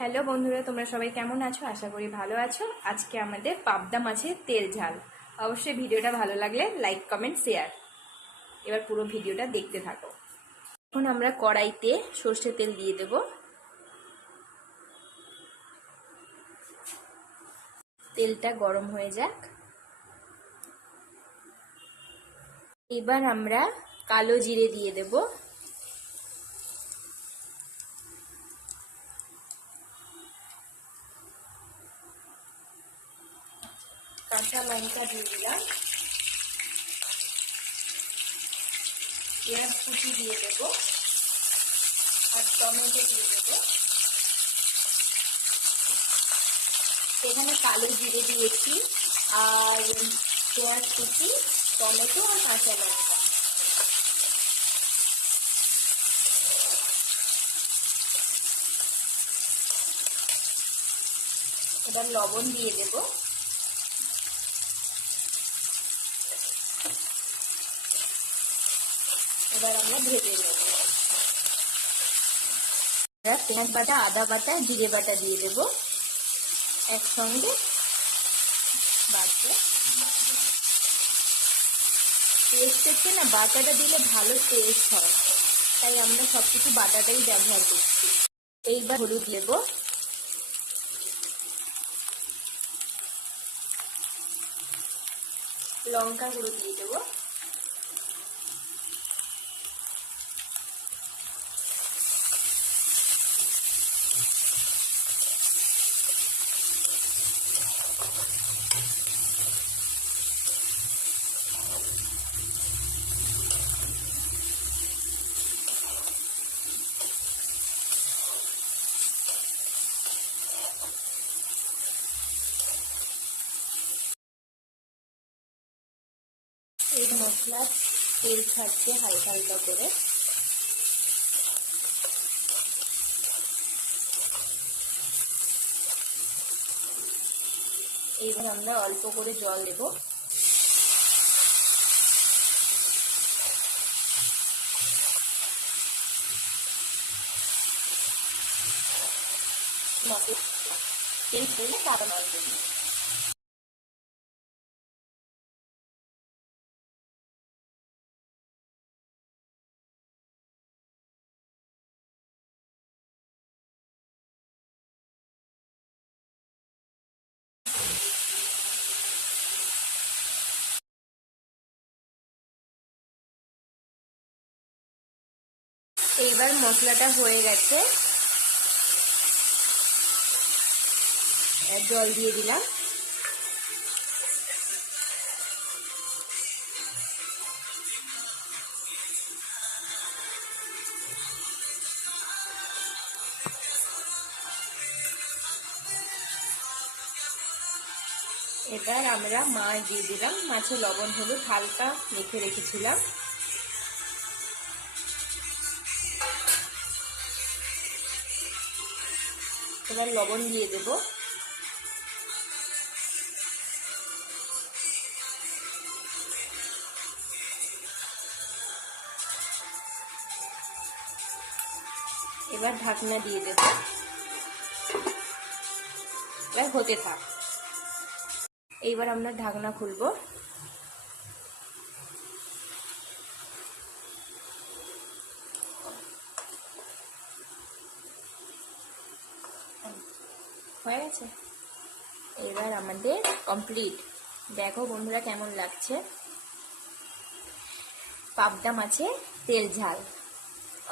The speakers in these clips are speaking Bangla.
হ্যালো বন্ধুরা, তোমরা সবাই কেমন আছো? আশা করি ভালো আছো। আজকে আমাদের পাবদা মাছের তেল ঝাল। অবশ্যই ভিডিওটা ভালো লাগলে লাইক, কমেন্ট, শেয়ার। এবার পুরো ভিডিওটা দেখতে থাকো। এখন আমরা কড়াইতে সর্ষের তেল দিয়ে দেব। তেলটা গরম হয়ে যাক। এবার আমরা কালো জিরে দিয়ে দেব। কাঁচা লঙ্কা দিয়ে দিলাম। পেঁয়াজ কুচি দিয়ে দেব আর টমেটো দিয়ে দেব। এখানে কালো জিরে দিয়েছি আর পেঁয়াজ কুচি, টমেটো আর কাঁচা লঙ্কা। এবার লবণ দিয়ে দেব। এবার আমরা ভেজে নেব। পেঁয়াজ বাটা, আদা বাটা, জিরে বাটা দিয়ে দেব একসঙ্গে বাটতে। টেস্ট হচ্ছে না, বাটাটা দিলে ভালো টেস্ট হয়, তাই আমরা সবকিছু বাটাটাই ব্যবহার করছি। এইবার হলুদ দেব, লঙ্কা গুঁড়ো দিয়ে দেবো, এই মশলা তেল ছাড়ছে হালকা হালকা করে। এইবার আমরা অল্প করে জল দেব। তেল ছেড়ে কাটা মাছ দেব। এইবার মশলাটা হয়ে গেছে, জল দিয়ে দিলাম। এবার আমরা মাছ দিয়ে দিলাম। মাছে লবণ হলুদ হালকা মেখে রেখেছিলাম। এবার লবণ দিয়ে দেব। এবার ঢাকনা দিয়ে দেব। এবার হতে থাক। এইবার আমরা ঢাকনা খুলবো। হয়ে গেছে। এবার আমাদের কমপ্লিট। দেখো বন্ধুরা কেমন লাগছে পাবদা মাছের তেল ঝাল।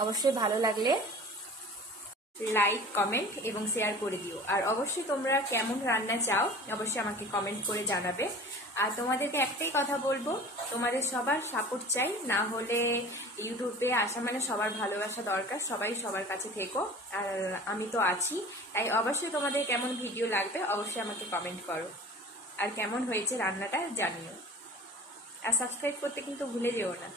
অবশ্যই ভালো লাগলে লাইক, কমেন্ট এবং শেয়ার করে দিও। আর অবশ্যই তোমরা কেমন রান্না চাও অবশ্যই আমাকে কমেন্ট করে জানাবে। আর তোমাদেরকে একটাই কথা বলবো, তোমাদের সবার সাপোর্ট চাই, না হলে ইউটিউবে আসা মানে সবার ভালোবাসা দরকার। সবাই সবার কাছে থেকো, আর আমি তো আছি। তাই অবশ্যই তোমাদের কেমন ভিডিও লাগবে অবশ্যই আমাকে কমেন্ট করো, আর কেমন হয়েছে রান্নাটা জানিও। আর সাবস্ক্রাইব করতে কিন্তু ভুলে যেও না।